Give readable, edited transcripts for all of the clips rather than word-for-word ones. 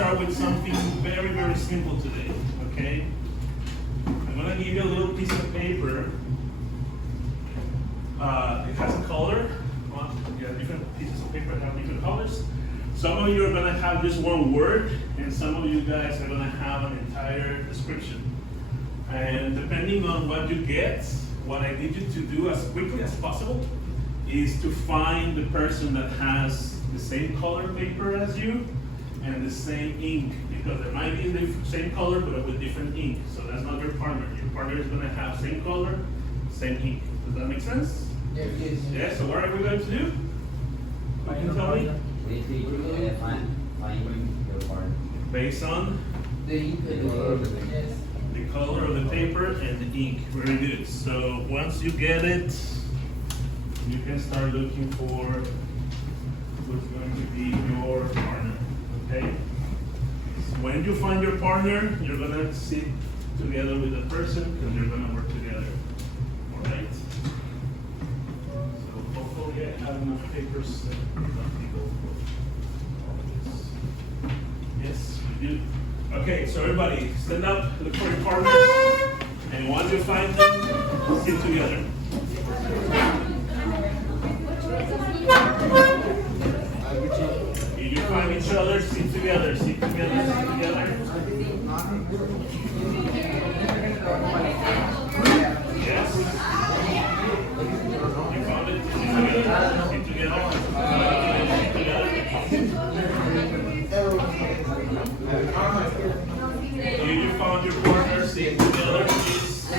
start with something very, very simple today, okay? I'm gonna give you a little piece of paper. It has a color. Different pieces of paper have different colors. Some of you are gonna have just one word, and some of you guys are gonna have an entire description. And depending on what you get, what I need you to do as quickly as possible is to find the person that has the same color paper as you and the same ink, because there might be the same color but with different ink. So that's not your partner. Your partner is going to have same color, same ink. Does that make sense? Yes. Yeah, so what are we going to do? You can tell me? Find your partner. Based on The ink. Yes. the color of the paper and the ink. Very good. So once you get it, you can start looking for who's going to be your partner. Okay? So when you find your partner, you're going to sit together with the person and you're going to work together. All right? So hopefully I have enough papers that people all of this. Yes, we do. Okay, so everybody stand up, look for your partner, and once you find them, sit together. If you find each other, sit together, sit together, sit together. Yes? You found it? Sit together, sit together, sit together. If you found your partner, sit together, please.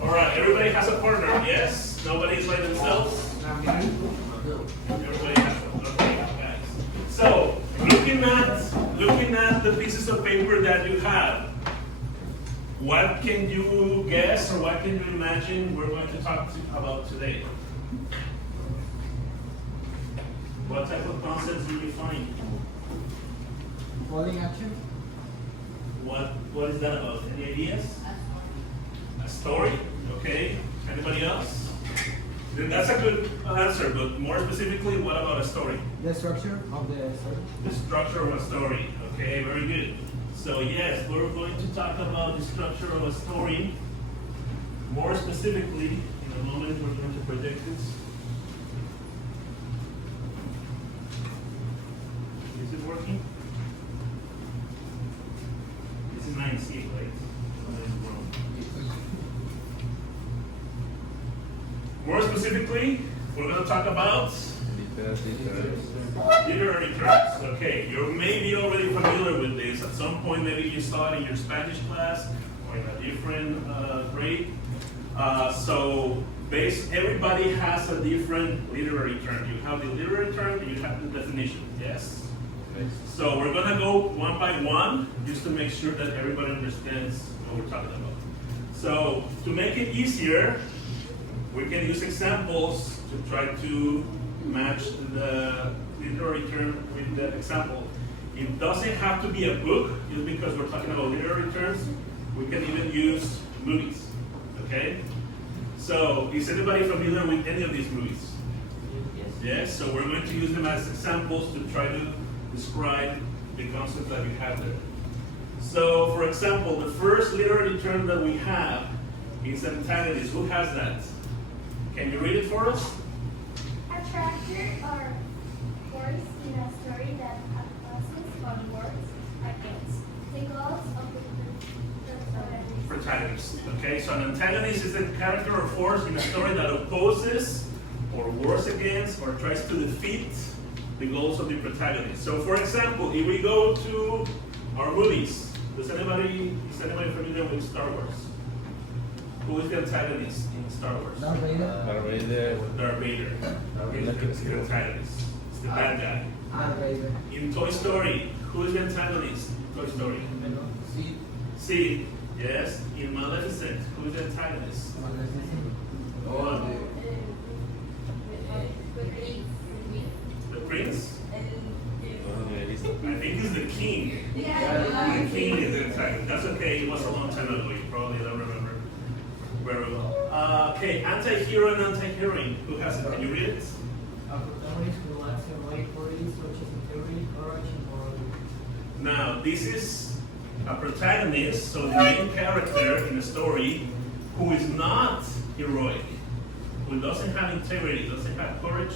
Alright, everybody has a partner, yes? Nobody's by themselves? Everybody has one. Okay, guys. So, looking at the pieces of paper that you have, what can you guess or what can you imagine we're going to talk about today? What type of concepts do you find? Falling action. What is that about? Any ideas? A story, okay. Anybody else? Then that's a good answer, but more specifically, what about a story? The structure of the story. The structure of a story, okay, very good. So yes, we're going to talk about the structure of a story. More specifically, in a moment we're going to project this. Is it working? This is 9C, right? More specifically, we're going to talk about literary terms. Okay, you may be already familiar with this. At some point, maybe you saw it in your Spanish class or in a different grade. Everybody has a different literary term. You have the literary term and you have the definition. Yes? Okay. So we're going to go one by one just to make sure that everybody understands what we're talking about. So to make it easier, we can use examples to try to match the literary term with the example. It doesn't have to be a book, just because we're talking about literary terms. We can even use movies, okay? So, is anybody familiar with any of these movies? Yes. Yes, so we're going to use them as examples to try to describe the concept that we have there. So, for example, the first literary term that we have is antagonist. Who has that? Can you read it for us? A character or force in a story that opposes or works against the goals of the Protagonist. Okay, so an antagonist is a character or force in a story that opposes or works against or tries to defeat the goals of the protagonist. So, for example, if we go to our movies, is anybody familiar with Star Wars? Who is the antagonist in Star Wars? Darth Vader. Darth Vader. Is the antagonist. It's the bad guy. Darth Vader. In Toy Story, who is the antagonist in Toy Story? Sid. Yes. In Maleficent, who is the antagonist? The prince? I think it's the king. The king is the attack. That's okay, it was a long time ago. You probably don't remember very well. Okay, anti-hero and anti-heroine. Who has it? Can you read it? A protagonist who lacks heroic qualities such as integrity, courage, and morality. Now, this is a protagonist, so the main character in the story, who is not heroic, who doesn't have integrity, doesn't have courage,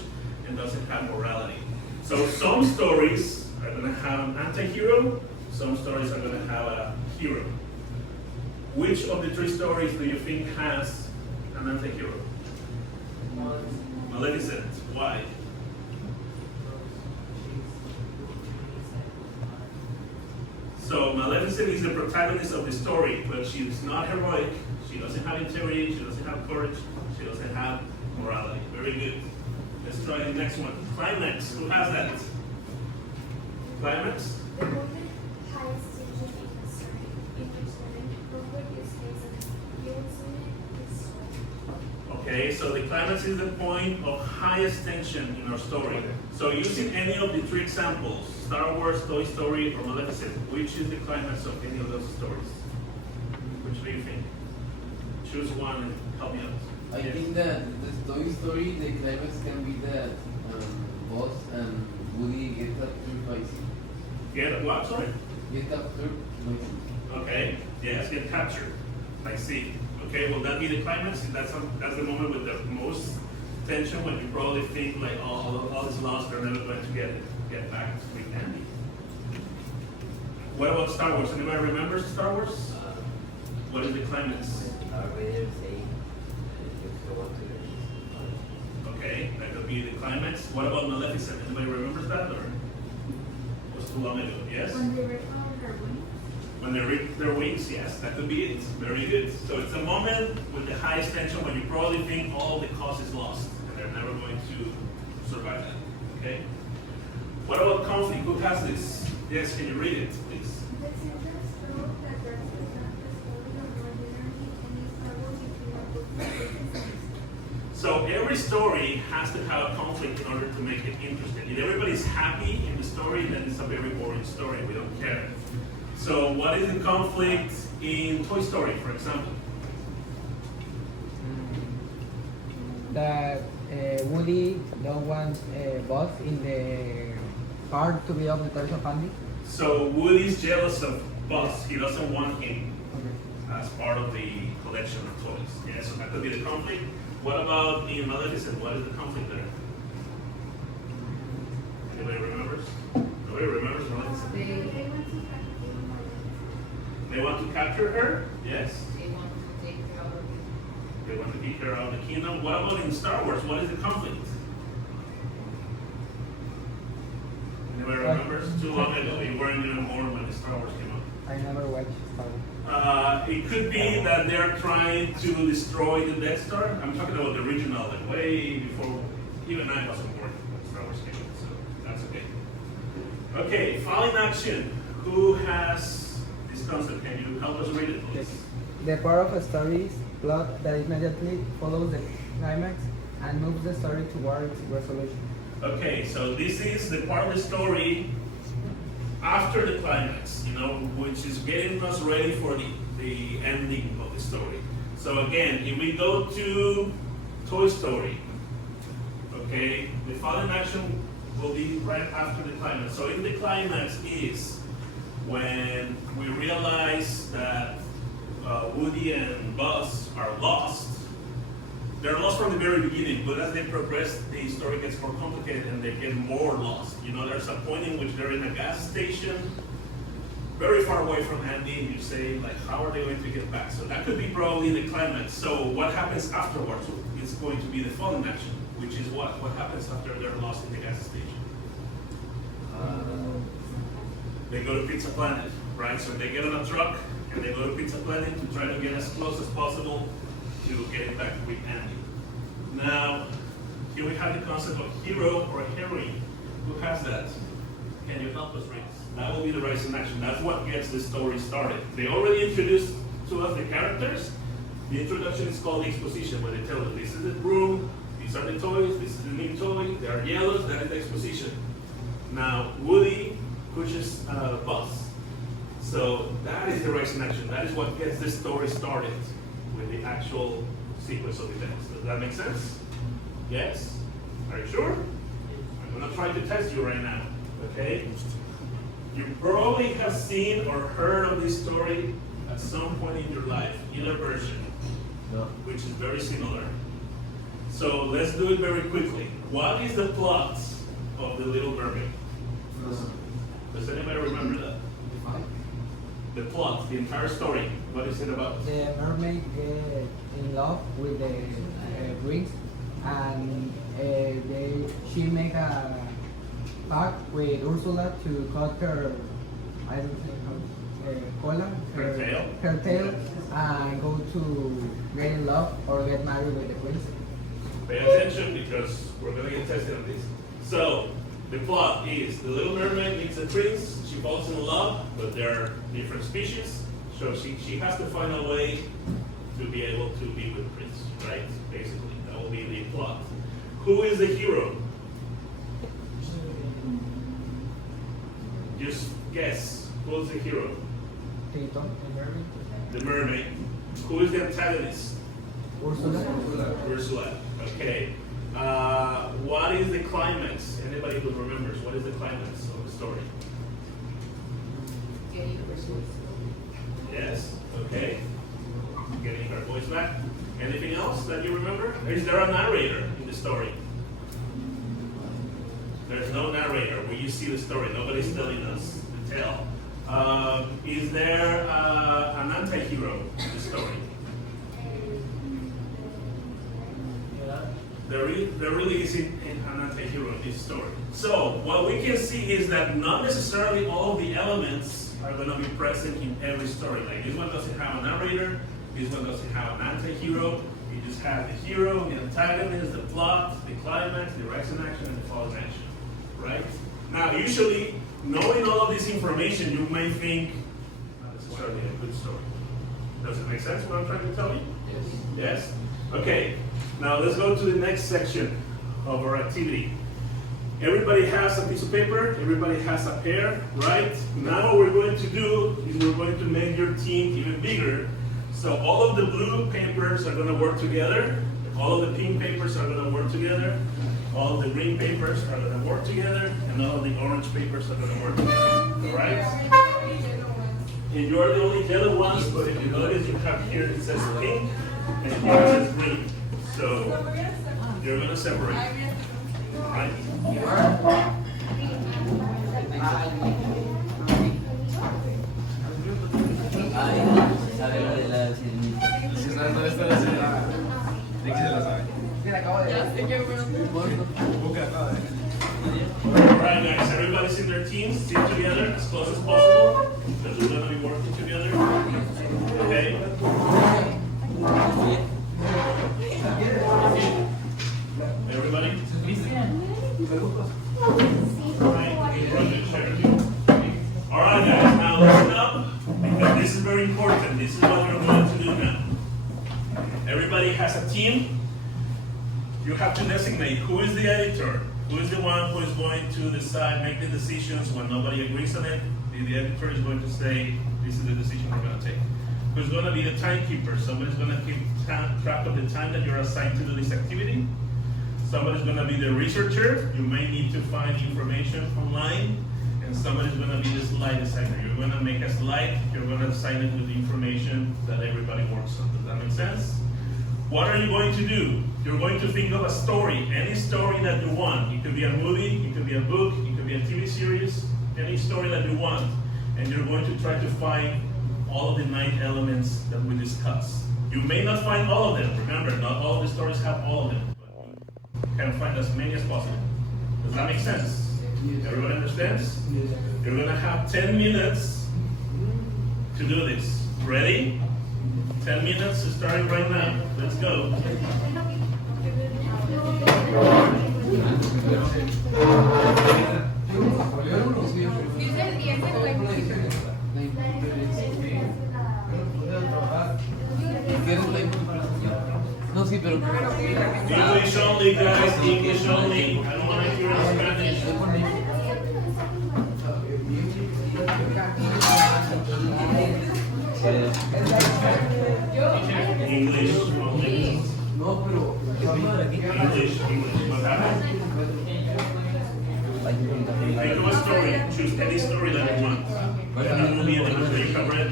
and doesn't have morality. So some stories are going to have an anti-hero, some stories are going to have a hero. Which of the three stories do you think has an anti-hero? Maleficent. Why? So Maleficent is the protagonist of the story, but she's not heroic, she doesn't have integrity, she doesn't have courage, she doesn't have morality. Very good. Let's try the next one. Climax. Who has that? Climax? The moment highest tension in the story, in which the main conflict is based on the story. Okay, so the climax is the point of highest tension in our story. So using any of the three examples, Star Wars, Toy Story, or Maleficent, which is the climax of any of those stories? Which do you think? Choose one and help me out. I think that the Toy Story, the climax can be that Buzz and Woody get captured by Get what, sorry? get captured by Okay, yes, get captured. I see. Okay, will that be the climax? That's the moment with the most tension when you probably think like, oh, all is lost, they're never going to get back with Andy. What about Star Wars? Anybody remembers Star Wars? What is the climax? Okay, that could be the climax. What about Maleficent? Anybody remembers that, or was too long ago? Yes? When they recover her wings. When they rip their wings, yes, that could be it. Very good. So it's a moment with the highest tension when you probably think all the cause is lost and they're never going to survive that. Okay? What about conflict? Who has this? Yes, can you read it, please? The centers prove that there is not the story of ordinary any Star Wars if you want to. So every story has to have a conflict in order to make it interesting. If everybody's happy in the story, then it's a very boring story. We don't care. So what is the conflict in Toy Story, for example? That Woody don't want Buzz in the car to be of the Toys of Andy. So Woody's jealous of Buzz. He doesn't want him Okay. as part of the collection of toys. Yeah, so that could be the conflict. What about in Maleficent? What is the conflict there? Anybody remembers? Nobody remembers Maleficent? They want to capture her? Yes. They want to take her out of the They want to keep her out of the kingdom. What about in Star Wars? What is the conflict? Anybody remembers? Too long ago. You weren't even born when the Star Wars came out. I never watched Star Wars. It could be that they're trying to destroy the Death Star. I'm talking about the original, like way before even I wasn't born when Star Wars came out, so that's okay. Okay, falling action. Who has this concept? Can you help us read it, please? The part of a story's plot that immediately follows the climax and moves the story towards resolution. Okay, so this is the part of the story after the climax, which is getting us ready for the ending of the story. So again, if we go to Toy Story, okay, the falling action will be right after the climax. So in the climax is when we realize that Woody and Buzz are lost. They're lost from the very beginning, but as they progress, the story gets more complicated and they get more lost. There's a point in which they're in a gas station, very far away from Andy, and you say, like, how are they going to get back? So that could be probably the climax. So what happens afterwards is going to be the falling action, which is what happens after they're lost in the gas station. They go to Pizza Planet, right? So they get on a truck and they go to Pizza Planet to try to get as close as possible to getting back with Andy. Now, here we have the concept of hero or heroine. Who has that? Can you help us, Rex? That will be the rise in action. That's what gets the story started. They already introduced to us the characters. The introduction is called the exposition, where they tell us this is the room, These are the toys, this is the new toy, they are yellows, that is the exposition. Now, Woody pushes a bus. So that is direction action. That is what gets the story started with the actual sequence of events. Does that make sense? Yes? Are you sure? I'm gonna try to test you right now, okay? You probably have seen or heard of this story at some point in your life, in a version, which is very similar. So let's do it very quickly. What is the plot of The Little Mermaid? Does anybody remember that? The plot, the entire story, what is it about? The mermaid get in love with the prince, and she make a pact with Ursula to cut her, I don't know, cola, her tail, and go to get in love or get married with the prince. Pay attention because we're going to get tested on this. So, the plot is the Little Mermaid meets the prince, she falls in love, but they're different species, so she has to find a way to be able to be with the prince, right? Basically, that will be the plot. Who is the hero? Just guess, who's the hero? Triton, the mermaid. The mermaid. Who is the antagonist? Ursula. Okay. What is the climax? Anybody who remembers, what is the climax of the story? Yes, okay. Getting her voice back. Anything else that you remember? Is there a narrator in the story? There's no narrator where you see the story. Nobody's telling us the tale. Is there an anti-hero in the story? There really isn't an anti-hero in this story. So what we can see is that not necessarily all of the elements are going to be present in every story. Like this one doesn't have a narrator, this one doesn't have an anti-hero. You just have the hero, the antagonist, the plot, the climax, the direction action, and the fall in action. Right? Now, usually, knowing all of this information, you may think not necessarily a good story. Does it make sense what I'm trying to tell you? Yes. Yes? Okay. Now let's go to the next section of our activity. Everybody has a piece of paper, everybody has a pair, right? Now what we're going to do is we're going to make your team even bigger. So all of the blue papers are going to work together, all of the pink papers are going to work together, all of the green papers are going to work together, and all of the orange papers are going to work together, all right? And you're the only yellow ones, but if you notice you have here it says pink, and here it says green. So you're going to separate, right? Alright guys, everybody's in their teams, sit together as close as possible, because we're going to be working together. Okay? Everybody? Alright guys, now listen up, because this is very important. This is what we're going to do now. Everybody has a team. You have to designate who is the editor, who is the one who is going to decide, make the decisions when nobody agrees on it. The editor is going to say, this is the decision we're going to take. Who's going to be the timekeeper? Somebody's going to keep track of the time that you're assigned to do this activity. Somebody's going to be the researcher. You may need to find information online. And somebody's going to be the slide designer. You're going to make a slide. You're going to assign it with the information that everybody works on. Does that make sense? What are you going to do? You're going to think of a story, any story that you want. It could be a movie, it could be a book, it could be a TV series, any story that you want. And you're going to try to find all of the 9 elements that we discussed. You may not find all of them. Remember, not all of the stories have all of them. But you can find as many as possible. Does that make sense? Everybody understands? You're going to have 10 minutes to do this. Ready? 10 minutes starting right now. Let's go. No sí, pero. English only, guys. English only. I don't want to hear Spanish. English only. No, pero. English. What happened? Think of a story. Choose any story that you want. That movie that you have read.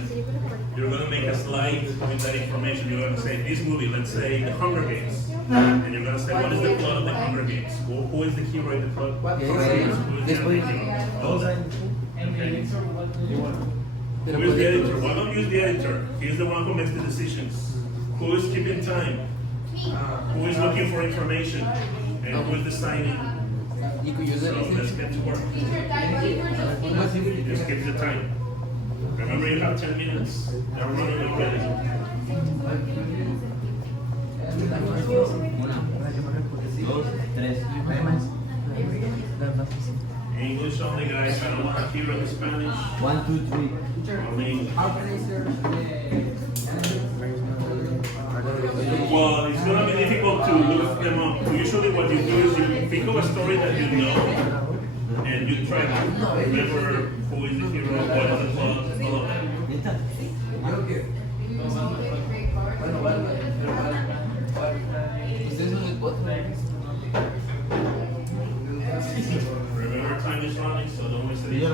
You're going to make a slide with that information. You're going to say, this movie, let's say The Hunger Games. And you're going to say, what is the plot of The Hunger Games? Who is the hero in the plot? Who is the anti-hero? All that. Okay. Who is the editor? Why don't use the editor? He's the one who makes the decisions. Who is keeping time? Who is looking for information? And who is designing? So let's get to work. Just keep the time. Remember, you have 10 minutes. Never running already. English only, guys. I don't want to hear the Spanish. 1, 2, 3. Only. How can I search Well, it's going to be difficult to look them up. Usually what you do is you think of a story that you know, and you try to remember who is the hero, what is the plot, all of that. Remember, time is running, so don't waste any time.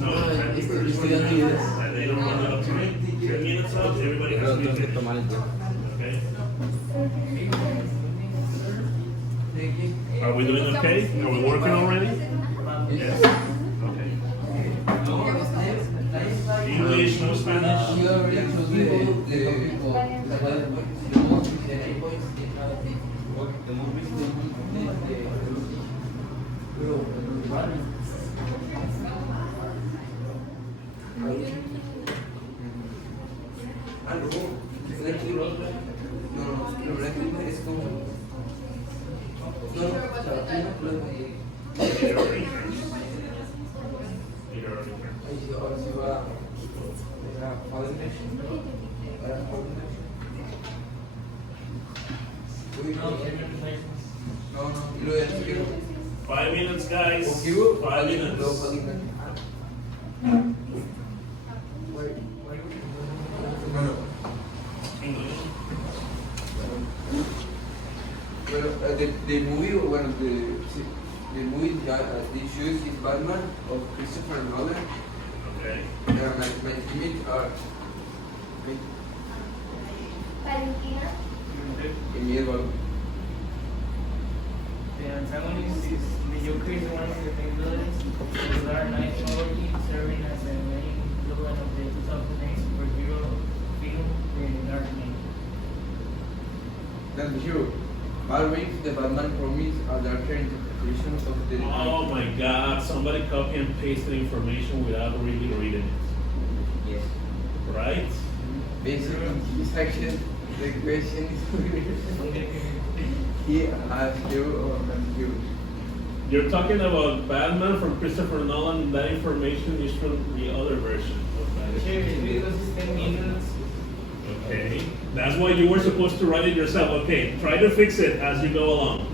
No, they don't run out of time. 10 minutes up, everybody has to be finished. Okay? Are we doing okay? Are we working already? Yes. Okay. English, no Spanish. You already chose the Five minutes, guys. 5 minutes. English. Well, the movie, one of the movie they choose is Batman of Christopher Nolan. Okay. My teammates are Valentina. Miguel. The antagonist is the Joker is one of the main villains. The Dark Knight trilogy, serving as the main villain of the 2008 superhero film, The Dark Knight. That's the hero. Batman, the Batman promise a darker interpretation of the. Oh my God! Somebody copy and pasted information without really reading it. Yes. Right? Basically, this action, the question is he has hero or non-hero. You're talking about Batman from Christopher Nolan. That information is from the other version of Sure, Batman. because it's 10 minutes. Okay. That's why you were supposed to write it yourself. Okay. Try to fix it as you go along.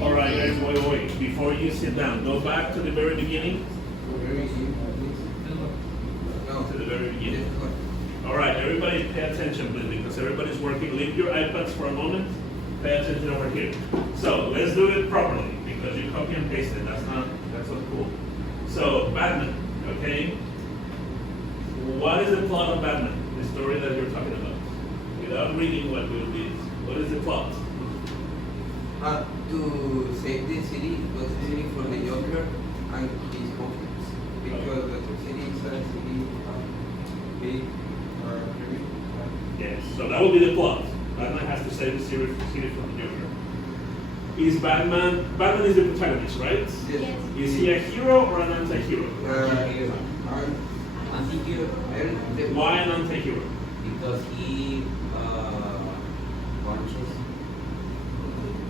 All right, guys. Wait. Before you sit down, go back to the very beginning. No. To the very beginning. All right, everybody pay attention, please, because everybody's working. Leave your iPads for a moment. Pay attention over here. So let's do it properly, because you copy and paste it. That's not cool. So Batman, okay? What is the plot of Batman? The story that you're talking about. Without reading what will be. What is the plot? To save the city, was the city from the Joker and his conflicts. Because the city is a city big or very. Yes. So that will be the plot. Batman has to save the city from the Joker. Is Batman is the protagonist, right? Yes. Is he a hero or an anti-hero? Anti-hero. Why an anti-hero? Because he punches.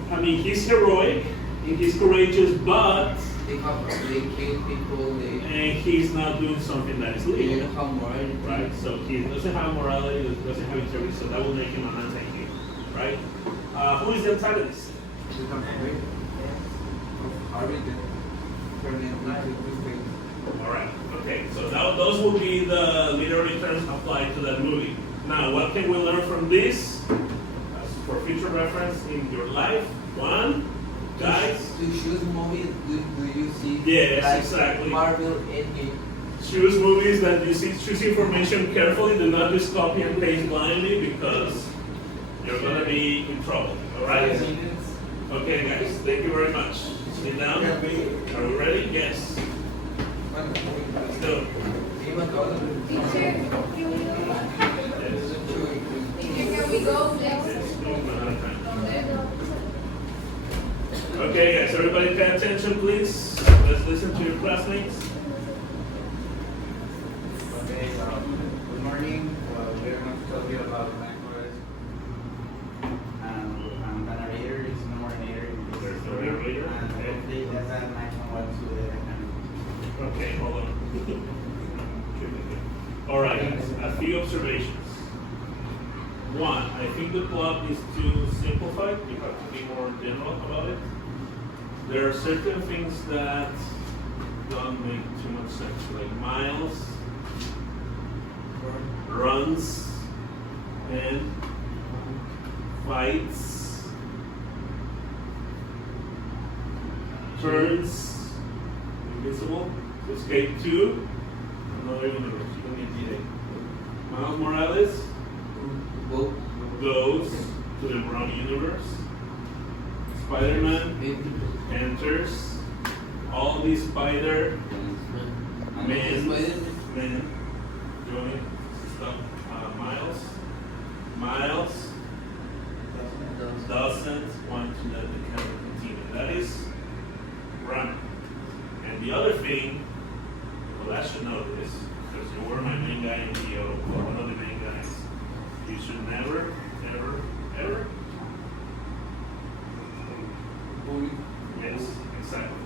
How I mean, he's heroic, and he's courageous, but They kill people, and he's not doing something that is they legal. don't have morality. Right, so he doesn't have morality, doesn't have integrity, so that will make him an anti-hero, right? Who is the antagonist? Become great. Harvey then turn into two-faced. All right, okay, so now those will be the literary terms applied to that movie. Now, what can we learn from this? For future reference in your life, one, guys, To choose movies, do you see? Yes, like exactly. Marvel Endgame. choose movies that you see, choose information carefully, do not just copy and paste blindly because you're gonna be in trouble, all right? Okay, guys, thank you very much. Sit down. Are we ready? Yes. Let's go. Teacher, can we go next? Okay, guys, everybody pay attention, please. Let's listen to your classmates. Okay, good morning. We're going to tell you about language. I'm a narrator, it's no more narrator. There's no narrator, And okay. hopefully that's that nice one to the kind Okay, hold on. All right, guys, a few observations. One, I think the plot is too simplified. You have to be more general about it. There are certain things that don't make too much sense, like Miles runs and fights, turns invisible, to escape to another universe. You don't need D-Day. Miles Morales Go. goes to the wrong universe. Spider-Man enters. All these Spider-Men join stuff. Miles. Miles doesn't want to let the camera continue. That is running. And the other thing, well, I should know this because you were my main guy in the or one of the main guys. You should never, ever, ever. Yes, exactly.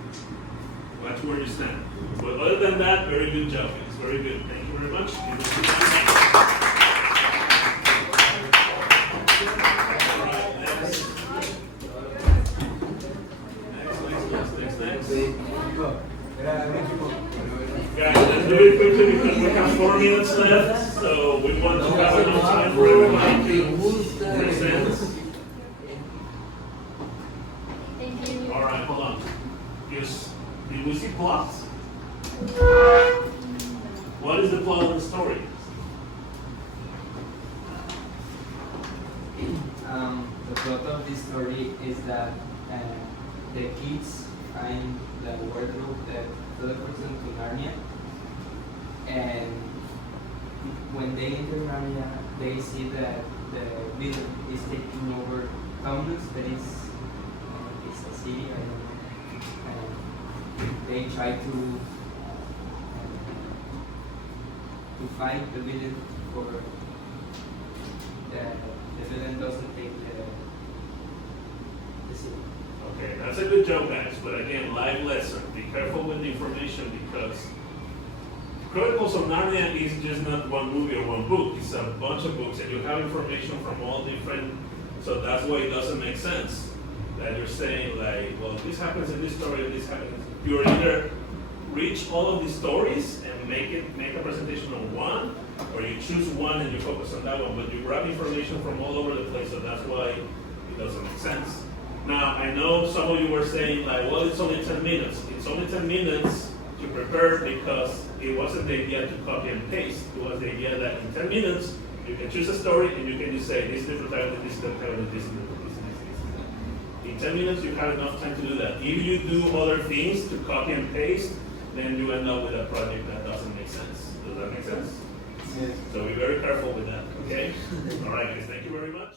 That's where you stand. But other than that, very good job, guys. Very good. Thank you very much. Give us a round. All right, next. Next. Guys, let's do it quickly because we have 4 minutes left. So we want to have enough time for everybody to present. All right, hold on. Did we see plot? What is the plot of the story? The plot of this story is that the kids find the wardrobe that teleports them to Narnia, and when they enter Narnia, they see that the villain is taking over Taunus, that is it's a city, I don't know. They try to fight the villain for the villain doesn't take the city. Okay, that's a good joke, guys. But again, live lesson. Be careful with the information because Chronicles of Narnia is just not one movie or one book. It's a bunch of books, and you have information from all different. So that's why it doesn't make sense that you're saying like, well, this happens in this story, and this happens. You either reach all of these stories and make a presentation on one, or you choose one and you focus on that one. But you grab information from all over the place, so that's why it doesn't make sense. Now, I know some of you were saying like, well, it's only 10 minutes. It's only 10 minutes to prepare because it wasn't the idea to copy and paste. It was the idea that in 10 minutes, you can choose a story and you can just say, this is the protagonist, this is the protagonist, this is the In 10 minutes, you have enough time to do that. If you do other things to copy and paste, then you end up with a project that doesn't make sense. Does that make sense? Yes. So be very careful with that, okay? All right, guys, thank you very much.